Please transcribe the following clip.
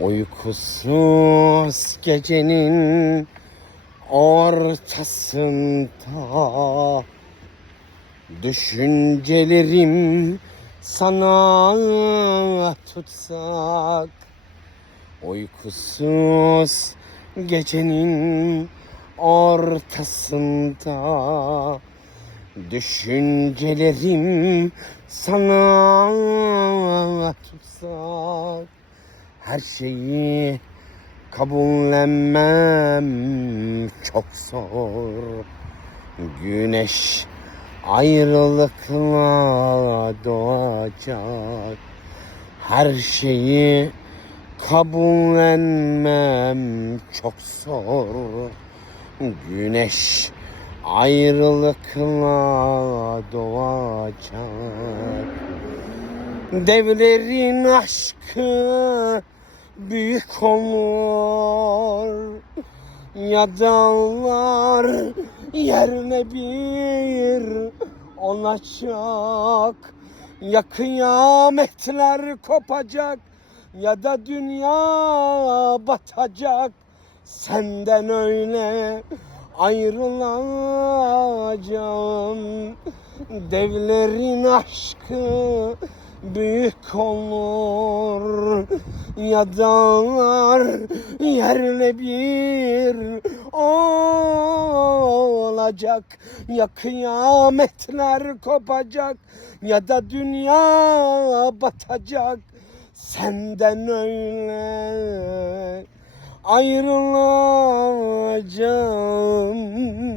Uykusuz gecenin ortasında Düşüncelerim sana tutsak. Uykusuz gecenin ortasında Düşüncelerim sana tutsak Her şeyi kabullenmem çok zor. Güneş ayrılıkla doğacak. Her şeyi kabullenmem çok zor. Güneş ayrılıkla doğacak. Devlerin aşkı büyük olur. Ya dağlar yerine bir olacak Ya kıyametler kopacak Ya da dünya batacak. Senden öyle ayrılacağım. Devlerin aşkı büyük olur Ya dağlar yerle bir olacak. Ya kıyametler kopacak Ya da dünya batacak. Senden öyle ayrılacağım